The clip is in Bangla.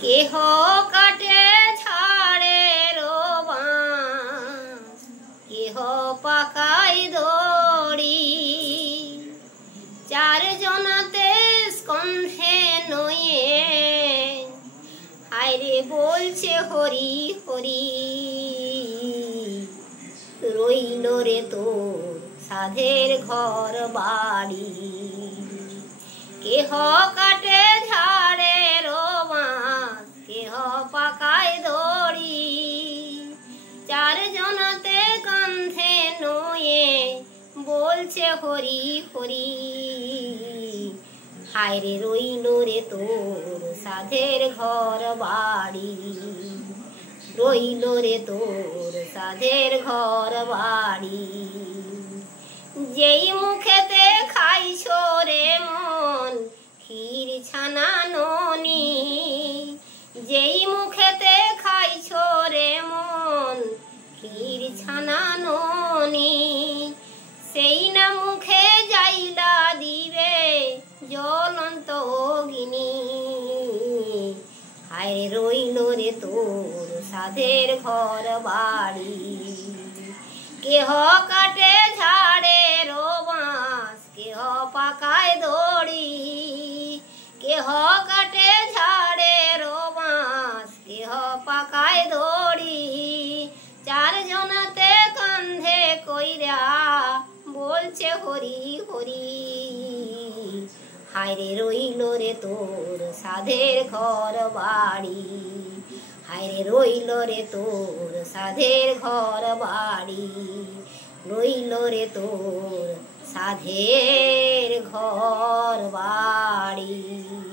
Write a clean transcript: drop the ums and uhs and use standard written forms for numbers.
কেহ কাটে ছাড়ে রোবাঁশ, কেহ পাকায় দড়ি। চারজনাতে স্কন্ধে নয়ে হায়রে বলছে হরি হরি। রইল রে তোর সাধের ঘর বাড়ি। কেহ কাটে ঝাড়ে রোবাঁশ, কেহ পাকায় দড়ি। চারজনাতে কান্ধে নয়ে বলছে হরি হরি। হায়রে রইল রে তোর সাধের ঘর বাড়ি। রইল রে তোর সাধের ঘর বাড়ি। যেই মুখেতে খাইছ রে মন ক্ষীর ছানা ননি। যেই মুখেতে খাইছ রে মন ক্ষীর ছানা ননি। সেই না মুখে যাইলা দিবে জ্বলন্ত অগ্নি। হায়রে রইল রে তোর সাধের ঘর বাড়ি। কেহ কাটে ঝাড়ে রোবাঁশ, কেহ পাকায় দড়ি। কেহ কাটে ঝাড়ে রোবাঁশ, কেহ পাকায় দড়ি। চারজনাতে কান্ধে কইরা বলছে হরি হরি। হায়রে রইল রে তোর সাধের ঘর বাড়ি। হায়রে রইল রে তোর সাধের ঘর বাড়ি। রইল রে তোর সাধের ঘর বাড়ি।